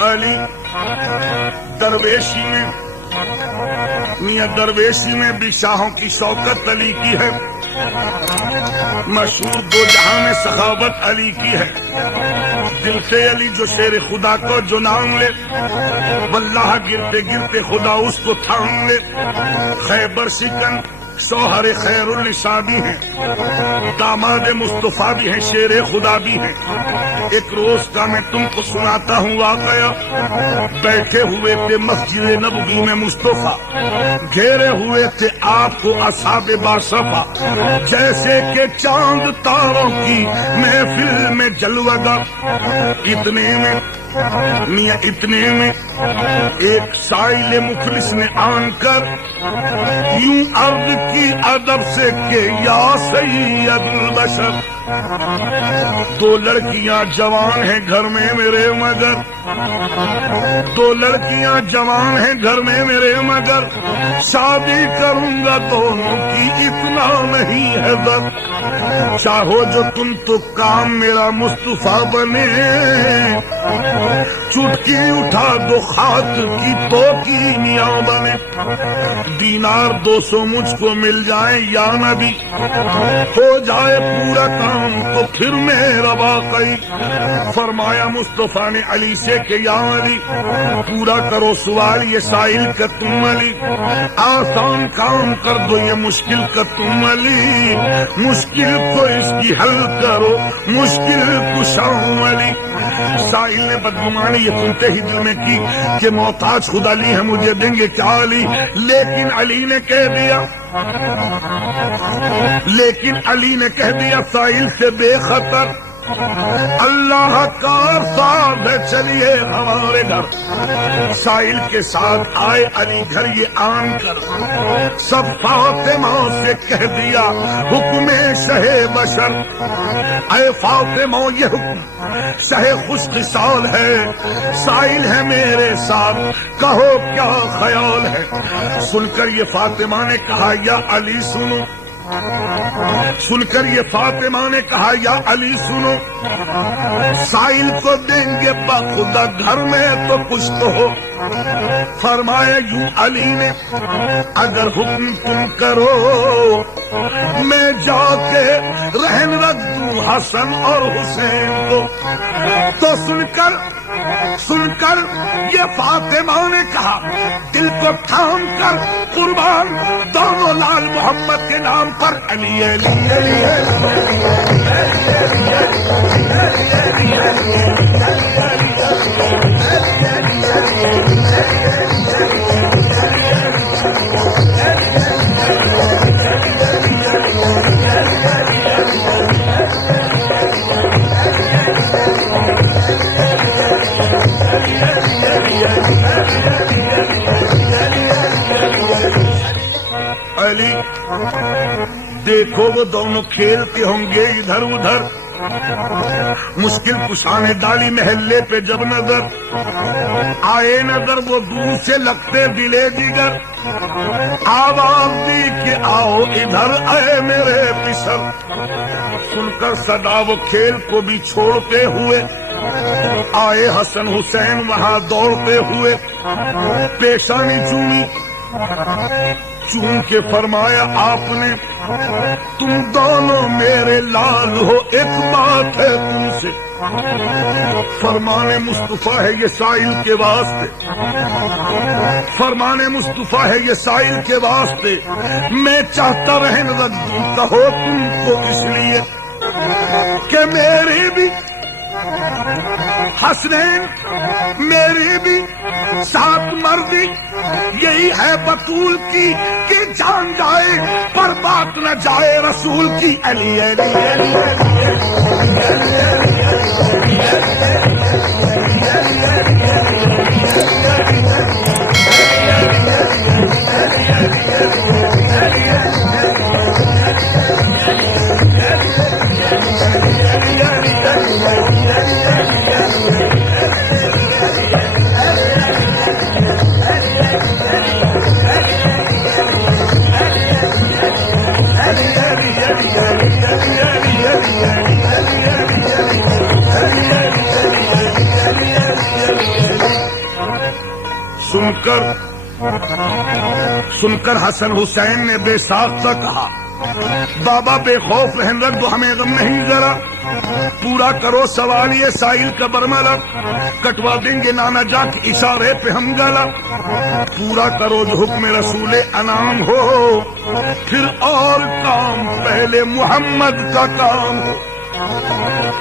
علی درویشی میں میاں درویشی میں بھی شاہوں کی شوکت علی کی ہے، مشہور دو جہاں میں سخاوت علی کی ہے۔ دل سے علی جو شیر خدا کو جو نام لے، واللہ گرتے گرتے خدا اس کو تھام لے۔ خیبر شکن شوہر خیر النساء بھی ہیں، داماد مصطفیٰ بھی ہیں، شیر خدا بھی ہیں۔ ایک روز کا میں تم کو سناتا ہوں واقعہ۔ بیٹھے ہوئے تھے مسجد نبوی میں مصطفیٰ، گھیرے ہوئے تھے آپ کو اصحاب باصفا، جیسے کہ چاند تاروں کی محفل میں جلوگر۔ اتنے میں میاں اتنے میں ایک سائل مخلص نے آن کر یوں عرض کی ادب سے کہ یا سید البشر، دو لڑکیاں جوان ہیں گھر میں میرے مگر، دو لڑکیاں جوان ہیں گھر میں میرے مگر، شادی کروں گا دونوں کی اتنا نہیں ہے در، چاہو جو تم تو کام میرا مصطفیٰ بنے، چٹکی اٹھا دو خاطر کی تو کی میاں بنے، دینار 200 مجھ کو مل جائے یا نبی، ہو جائے پورا کام تو پھر میرا واقعی۔ فرمایا مصطفیٰ نے علی سے کہ یا علی پورا کرو سوال یہ سائل کا تم علی، آسان کام کر دو یہ مشکل کا تم علی، مشکل کو اس کی حل کرو مشکل کشاؤں علی۔ سائل نے بدگمانی یہ سنتے ہی دل میں کی کہ محتاج خود علی ہے مجھے دیں گے کیا علی، لیکن علی نے کہہ دیا سائل سے بے خطر اللہ کا ساتھ ہے چلیے ہمارے گھر۔ سائل کے ساتھ آئے علی گھر یہ آن کر، سب فاطمہ سے کہہ دیا حکم شہ بشر، اے فاطمہ یہ حکم شہ خوش خصال ہے، سائل ہے میرے ساتھ کہو کیا خیال ہے۔ سن کر یہ فاطمہ نے کہا یا علی سنو، سن کر یہ فاطمہ نے کہا یا علی سنو، سائل کو دیں گے بخدا گھر میں تو کچھ تو ہو۔ فرمایا یوں علی نے اگر حکم تم کرو میں جا کے رہن رکھ دوں حسن اور حسین کو۔ تو سن کر یہ فاطمہ نے کہا دل کو تھام کر قربان دونوں لال محمد کے نام پر علی علی علی علی دیکھو وہ دونوں کھیلتے ہوں گے ادھر ادھر، مشکل کشانے ڈالی محلے پہ جب نظر آئے نظر وہ دور سے لگتے دلے دیگر، آواز دی کہ آؤ ادھر اے میرے پسر۔ سن کر صدا وہ کھیل کو بھی چھوڑتے ہوئے آئے حسن حسین وہاں دوڑتے ہوئے، پیشانی چومی چون کے فرمایا آپ نے تم دونوں میرے لال ہو، ایک بات ہے تم سے، فرمان مصطفیٰ ہے یہ سائل کے واسطے، فرمان مصطفیٰ ہے یہ سائل کے واسطے، میں چاہتا رہن رکھ دوں کہو تم کو اس لیے کہ میری بھی حسنین میری بھی ساتھ مردی یہی ہے بطول کی کہ جان جائے پر بات نہ جائے رسول کی۔ علی علی علی سن کر حسن حسین نے بے ساختہ کہا بابا بے خوف رہن رکھ دو ہمیں غم نہیں ذرا پورا کرو سوال یہ سائل کا برملا کٹوا دیں گے نانا جا کے اشارے پہ ہم گلا پورا کرو جو حکم رسول انعام ہو پھر اور کام پہلے محمد کا کام ہو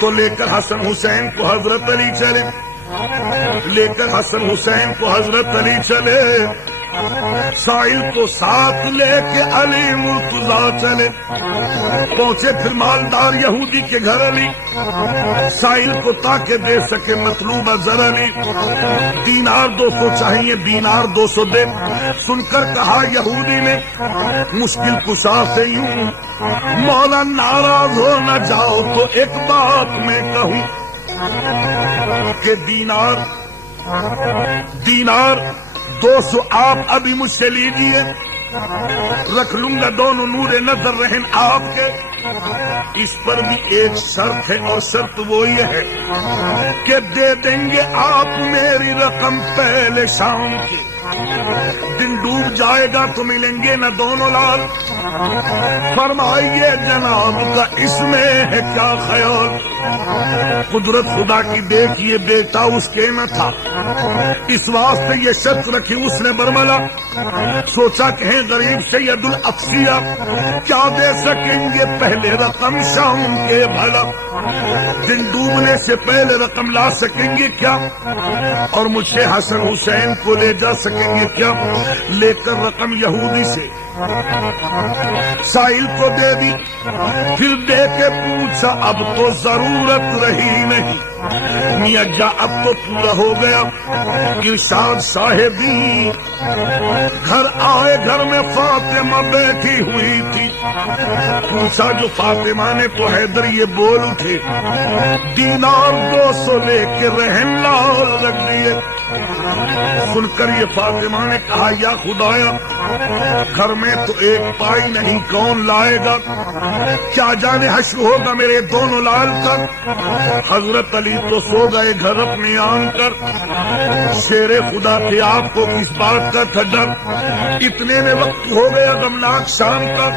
تو لے کر حسن حسین کو حضرت علی چلے لے کر حسن حسین کو حضرت علی چلے سائل کو ساتھ لے کے علی مرتضیٰ چلے پہنچے پھر مالدار یہودی کے گھر علی سائل کو تاکہ دے سکے مطلوبہ زر علی دینار 200 چاہیے دینار 200 دے سن کر کہا یہودی نے مشکل کشا سے یوں مولا ناراض ہو نہ جاؤ تو ایک بات میں کہوں کہ دینار 200 آپ ابھی مجھ سے لیجیے رکھ لوں گا دونوں نور نظر رہن آپ کے اس پر بھی ایک شرط ہے اور شرط وہ یہ ہے کہ دے دیں گے آپ میری رقم پہلے شام کی دن ڈوب جائے گا تو ملیں گے نہ دونوں لال فرمائیے جناب کا اس میں ہے کیا خیال قدرت خدا کی دیکھیے بیٹا اس کے نہ تھا اس واسطے یہ شرط رکھی اس نے برملا سوچا کہ غریب سید الافسیہ کیا دے سکیں گے پہلے رقم شام کے بھلا دن ڈوبنے سے پہلے رقم لا سکیں گے کیا اور مجھے حسن حسین کو لے جا سکیں گے کیا لے کر رقم یہودی سے سائل کو دے دی پھر دے کے پوچھا اب تو ضرورت رہی نہیں میاں جا اب تو پورا ہو گیا ارشاد صاحبی گھر آئے گھر میں فاطمہ بیٹھی ہوئی تھی پوچھا جو فاطمہ نے تو حیدر یہ بول اٹھے دینار 200 لے کے رہن لال رکھ دیے سن کر یہ فاطمہ نے کہا یا خدایا گھر میں تو ایک پائی نہیں کون لائے گا کیا جانے حشر ہوگا میرے دونوں لال کا حضرت علی تو سو گئے گھر اپنے آن کر شیر خدا تھے آپ کو کس بات کا تھا ڈر اتنے میں وقت ہو گیا غمناک شام کا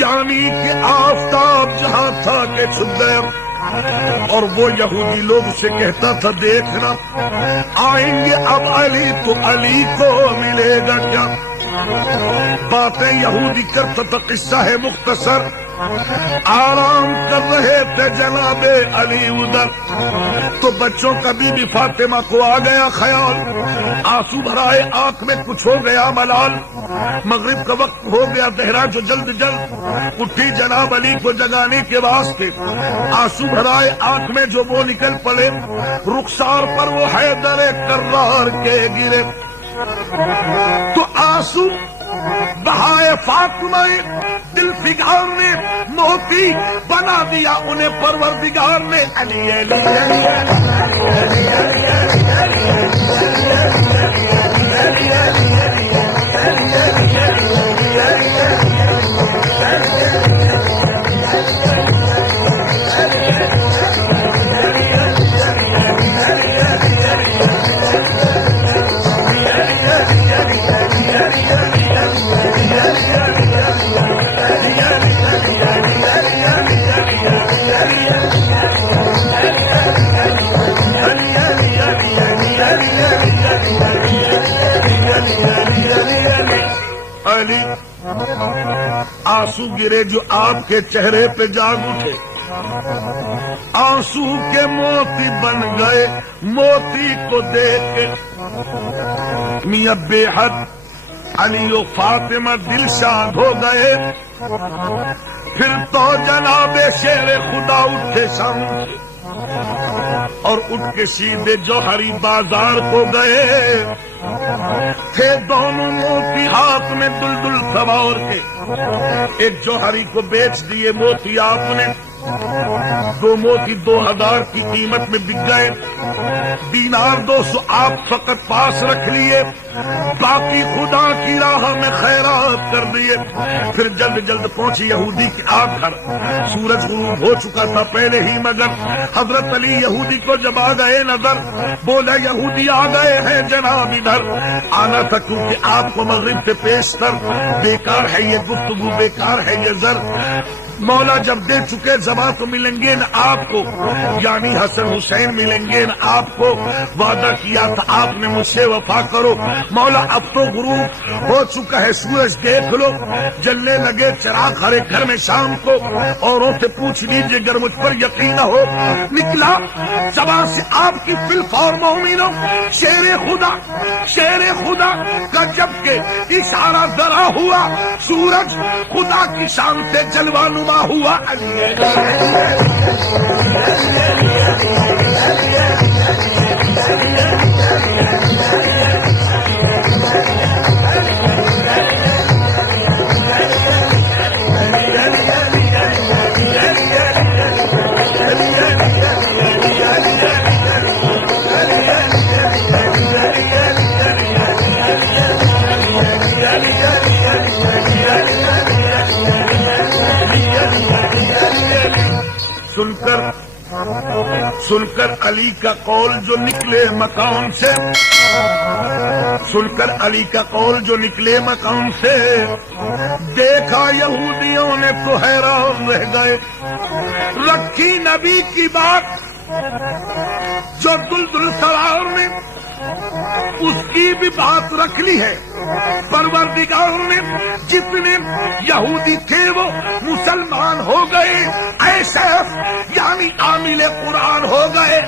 یعنی کہ آفتاب جہاں تھا کہ چھپ گیا اور وہ یہودی لوگ سے کہتا تھا دیکھنا آئیں گے اب علی تو علی کو ملے گا کیا باتیں یہودی کرتا تھا قصہ ہے مختصر آرام کر رہے تھے جناب علی ادھر تو بچوں کا بی بی فاطمہ کو آ گیا خیال آنسو بھرائے آنکھ میں کچھ ہو گیا ملال مغرب کا وقت ہو گیا دہرا جو جلد جلد اٹھی جناب علی کو جگانے کے واسطے آنسو بھرائے آنکھ میں جو وہ نکل پڑے رخسار پر وہ حیدر کرار کے گرے تو آنسو بہائے فاطمہ دل فگار نے موتی بنا دیا انہیں پروردگار نے علی علی علی علی آنسو گرے جو آپ کے چہرے پہ جاگ اٹھے آنسو کے موتی بن گئے موتی کو دیکھ کے میاں بے حد علی و فاطمہ دل شاد ہو گئے پھر تو جناب شیر خدا اٹھے شام اور اٹھ کے سیدھے جوہری بازار کو گئے تھے دونوں موتی ہاتھ میں دل دل سوار کے ایک جوہری کو بیچ دیے موتی آپ نے دو موتی 2000 کی قیمت میں بک گئے، دینار 200 آپ فقط پاس رکھ لیے، باقی خدا کی راہ میں خیرات کر دیے۔ پھر جلد جلد پہنچی یہودی کے آپ گھر، سورج غروب ہو چکا تھا پہلے ہی، مگر حضرت علی یہودی کو جب آ گئے نظر، بولا یہودی آ گئے ہیں جناب ادھر۔ آنا تھا کیونکہ آپ کو مغرب سے پیشتر، بیکار ہے یہ گفتگو، بیکار ہے یہ زر، مولا جب دے چکے زباں تو ملیں گے نہ آپ کو، یعنی حسن حسین ملیں گے نہ آپ کو، وعدہ کیا تھا آپ نے مجھ سے وفا کرو، مولا اب تو غروب ہو چکا ہے، سورج دیکھ لو، جلنے لگے چراغ ہر ایک گھر میں شام کو، اوروں سے پوچھ لیجیے اگر مجھ پر یقین ہو، نکلا زبان سے آپ کی فلفور مومنوں شیر خدا کا جب کہ اشارہ ذرا ہوا، سورج خدا کی شان سے جلوہ نما ہوا۔ سن کر علی کا قول جو نکلے مقام سے، سن کر علی کا قول جو نکلے مقام سے، دیکھا یہودیوں نے تو حیران رہ گئے، رکھی نبی کی بات جو دلدل سرار نے، اس کی بھی بات رکھ لی ہے، پروردگار نے جتنے یہودی تھے وہ مسلمان ہو گئے، ایسے یعنی عامل قرآن ہو گئے۔